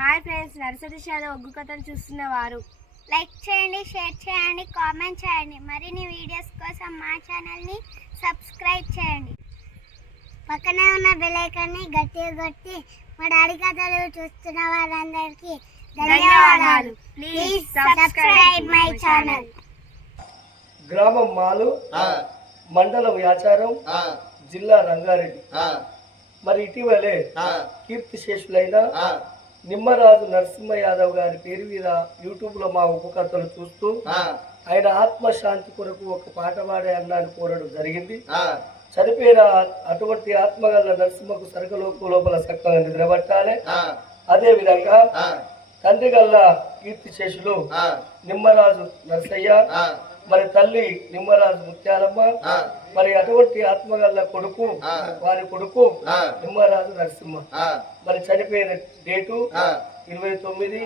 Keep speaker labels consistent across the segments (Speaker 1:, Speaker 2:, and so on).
Speaker 1: Hi friends nursery షాలో ఒగ్గు కథలు చూస్తున్న వారు.
Speaker 2: లైక్ చేయండి షేర్ చేయండి కామెంట్ చేయండి. మరిన్ని వీడియోస్ కోసం మా ఛానల్ని సబ్స్క్రైబ్ చేయండి. పక్కనే ఉన్న బెల్ ఐకాన్ని గట్టిగా కొట్టి మా డాడీ కథలు చూస్తున్న వారందరికీ ధన్యవాదాలు. ప్లీజ్ సబ్స్క్రైబ్ మై ఛానల్
Speaker 3: గ్రామం మాలు
Speaker 4: ఆ,
Speaker 3: మండలం యాచారం
Speaker 4: ఆ,
Speaker 3: జిల్లా రంగారెడ్డి.
Speaker 4: ఆ,
Speaker 3: మరి ఇటీవలే
Speaker 4: ఆ,
Speaker 3: కీర్తి శేషులైన
Speaker 4: ఆ,
Speaker 3: నిమ్మరాజు నరసింహ యాదవ్ గారి పేరు మీద యూట్యూబ్లో మా ఉపకథలు చూస్తూ ఆయన ఆత్మశాంతి కొరకు ఒక పాట పాడే అన్నాన్ని కోరడం జరిగింది. చనిపోయిన అటువంటి ఆత్మగల నరసింహకు సరకలోకు లోపల చక్కగా నిద్రపట్టాలి.
Speaker 4: ఆ,
Speaker 3: అదే విధంగా
Speaker 4: ఆ,
Speaker 3: తండ్రి గల్ల కీర్తి శేషులు నిమ్మరాజు నరసయ్య మరి తల్లి నిమ్మరాజు ముత్యాలమ్మ మరి అటువంటి ఆత్మగల్ల కొడుకు. వారి కొడుకు నిమ్మరాజు నరసింహ. మరి చనిపోయిన డేటు ఇరవై తొమ్మిది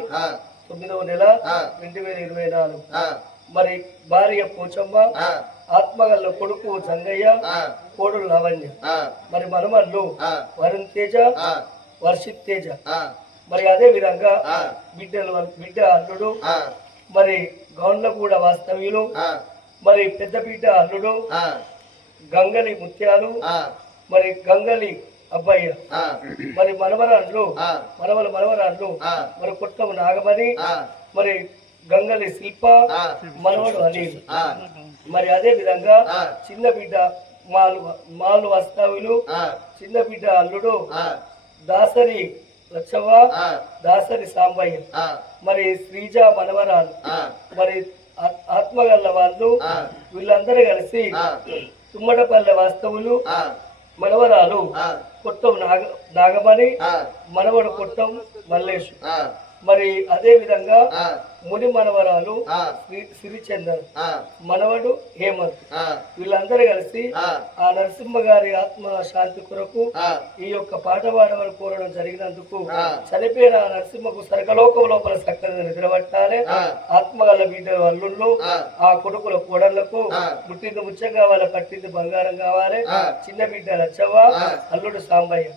Speaker 3: తొమ్మిదవ నెల. రెండు వేల ఇరవై నాలుగు. మరి భార్య పోచమ్మ ఆత్మగల్ల కొడుకు జంగయ్య
Speaker 4: ఆ,
Speaker 3: కోడు లావణ్య. మరి మనమల్లు వరుణ్ తేజ వర్షిత్ తేజ. మరి అదే విధంగా బిడ్డలు బిడ్డ అల్లుడు మరి గౌన్ల కూడా వాస్తవ్యులు మరి పెద్ద బిడ్డ అల్లుడు గంగలి ముత్యాలు మరి గంగలి అబ్బాయి మరి మనవరాళ్ళు మనవల మనవరాళ్ళు మరి కుట్టం నాగమణి మరి గంగలి శిల్ప మనవడు
Speaker 4: ఆ,
Speaker 3: మరి అదే విధంగా. చిన్న బిడ్డ మాలు మాలు వస్తావులు చిన్న బిడ్డ అల్లుడు దాసరి లచ్చవ్వ దాసరి సాంబయ్య. మరి శ్రీజ మనవరాలు. మరి ఆత్మగల్ల వాళ్ళు వీళ్ళందరూ కలిసి
Speaker 4: ఆ,
Speaker 3: తుమ్మడపల్లె వాస్తవులు మనవరాలు కొట్టం నాగ నాగమణి. మనవడు కొట్టం మల్లేషు
Speaker 4: ఆ,
Speaker 3: మరి అదే విధంగా ముని మనవరాలు
Speaker 4: ఆ,
Speaker 3: మనవడు హేమంత్ వీళ్ళందరూ కలిసి
Speaker 4: ఆ,
Speaker 3: నరసింహ గారి ఆత్మ శాంతి కొరకు ఈ యొక్క పాట పాడమని కోరడం జరిగినందుకు. చనిపోయిన ఆ నరసింహకు సరకలోకం లోపల చక్కగా నిద్రపట్టాలి. ఆత్మగల బిడ్డలు అల్లుళ్ళు
Speaker 4: ఆ.
Speaker 3: కొడుకుల
Speaker 4: కోడళ్ళకు.
Speaker 3: పుట్టింది ముచ్చం కావాలి పట్టింది బంగారం కావాలి. చిన్న బిడ్డ లచ్చవ్వ. అల్లుడు సాంబయ్య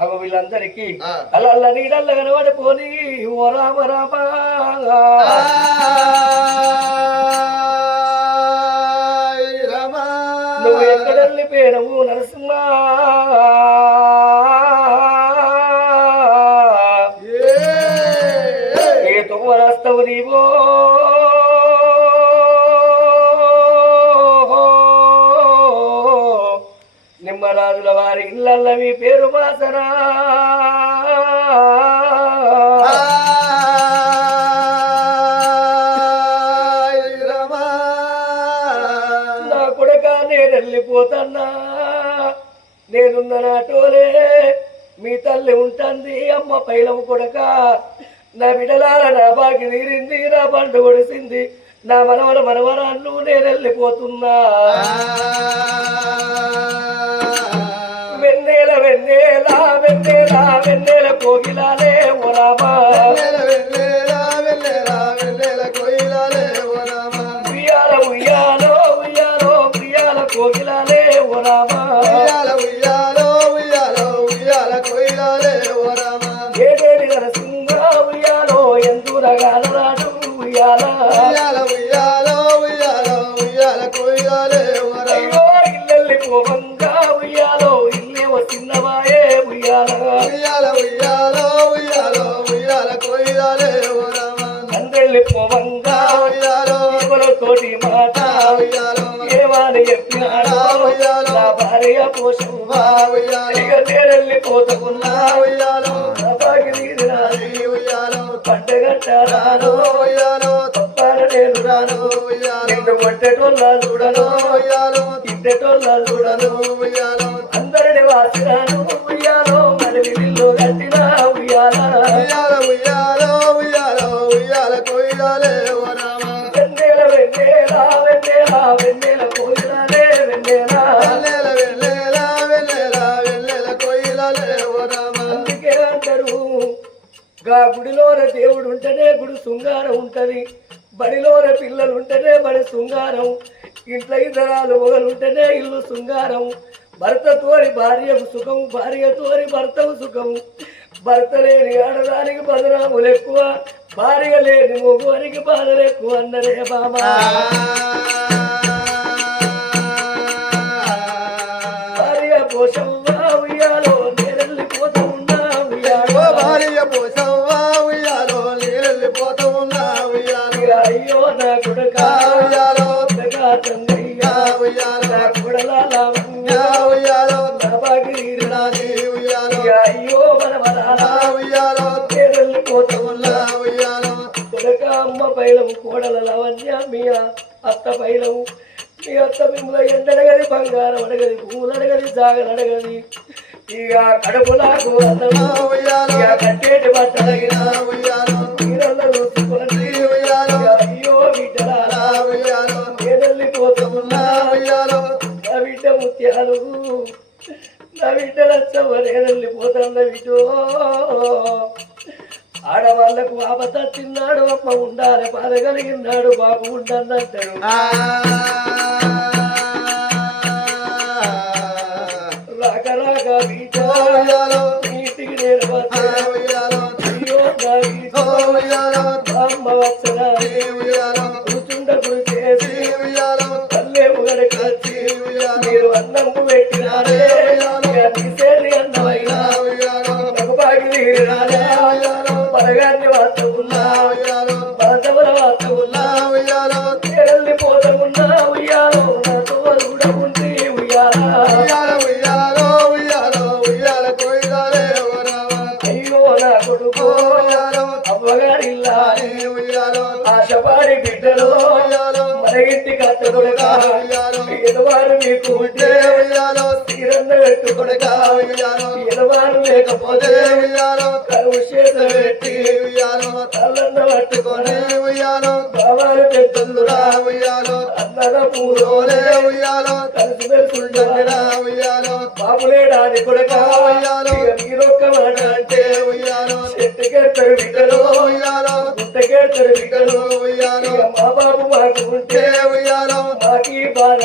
Speaker 3: అగో వీళ్ళందరికీ
Speaker 4: ఆ.
Speaker 3: అల్ల నీడల్ల కనబడిపోని ఓ రామ రమా. నువ్వు ఎక్కడెళ్ళి పేరవు నరసింహ?
Speaker 4: ఏ,
Speaker 3: ఏ తుమ్మ రాస్తావు నీవో? నిమ్మరాజుల వారి ఇళ్ళల్ల మీ పేరు మాసరా. ఉంటుంది అమ్మ కొడక నా బిడలాల నా బాకి తీరింది నా పండు ఒడిసింది. నా మనవల మనవరాళ్ళు నేను వెళ్ళిపోతున్నా వెన్నెల వెన్నెల వెన్నెల వెన్నెల కోగిలాలే ఓ రామా.
Speaker 4: వెన్నెల, వెన్నెల, వెన్నెల, వెన్నెల ఓ రామా.
Speaker 3: ఉయ్యాల ఉయ్యాలో ఉయ్యాలో ఉయ్యాల కోగిలాలే ఓ
Speaker 4: ఉయ్యాల, ఉయ్యాలో, ఉయ్యాలో, ఉయ్యాల కొయ్యలాలే
Speaker 3: ఏడేడి నరసింహ ఉయ్యాలో ఎందురగాలరాడు ఉయ్యాల
Speaker 4: ఉయ్యాల, ఉయ్యాలో, ఉయ్యాలో, ఉయ్యాల ఓ రామా.
Speaker 3: అయ్యో ఇల్లెల్లి పోవంగా ఉయ్యాలో ఇల్లేమో చిన్నవాయే ఉయ్యాల?
Speaker 4: ఉయ్యాల, ఉయ్యాలో, ఉయ్యాలో, ఉయ్యాల రామా.
Speaker 3: అందెల్లి పోవంగా
Speaker 4: ఉయ్యాలో,
Speaker 3: తోటి మాట.
Speaker 4: ఉయ్యాలో,
Speaker 3: ఏమని చెప్పినాడు నా భార్య పోషం
Speaker 4: ఉయ్యాలో,
Speaker 3: ఇక నేనెళ్ళిపోతున్నా
Speaker 4: ఉయ్యాలో, ఉయ్యాలో,
Speaker 3: తప్పాన నేను రాను
Speaker 4: ఉయ్యాలో,
Speaker 3: నిన్ను కొట్టేటోళ్ళ చూడను చూడను. అందరిని వాసిరాను. గా గుడిలోన దేవుడు ఉంటేనే గుడి శృంగారం ఉంటుంది. బడిలోన పిల్లలు ఉంటేనే బడి శృంగారం. ఇంట్లో ఇతరాలు మొగలు ఉంటేనే ఇల్లు శృంగారం. భర్త తోరి భార్యకు సుఖము భార్య తోరి భర్తకు సుఖము భర్త లేని ఆడదానికి బదనాములు ఎక్కువ భార్య లేని మొగువానికి బాధలు ఎక్కువ అన్నరే బాబా పైలము కోడల మీ అత్త పైలవు మీ అత్త మిమ్మల్ని ఎండడగది బంగారం అడగది పూలు అడగది జాగలు అడగది ఇక కడుపులాకు కట్టేటి బట్టలగిన? అయ్యో నా బిడ్డ ముత్యాలు నా బిడ్డ లచ్చవ్వ నేనెళ్ళిపోతున్న బిడ్డో ఆడవాళ్ళకు ఆపత తిన్నాడు అమ్మ ఉండాలి బాధ కలిగినాడు బాబు ఉండన్నంటాడు రాక రాక నీటికి నేను అమ్మ వచ్చరా పరగాన్ని వార్త ఉన్నా బాధవల వార్త ఉన్నా వెళ్ళిపోతమున్నా ఉయ్యాలో నా తోలు కూడా ఉంది ఉయ్యాలా అయ్యో నా కొడుకు అవ్వగారిల్లా ఆశపాడి బిడ్డలు మన ఇంటి కత్త కొడక ఎదవారు మీకు ఉంటే లేకపోతే కరువు చేత పెట్టి కళ్ళన్న పట్టుకొని బావాలు పెద్దలురా అన్నద పూలోనే కలిసి వెళ్తుంటారా బాబులేడాది కొడక ఇక మీరొక్క మాట అంటే చెట్టుకెడతారు బిడ్డలు గుట్టకెడతారు బిడ్డలు ఇక మా బాబు మాకు ఉంటే మాకి బాధ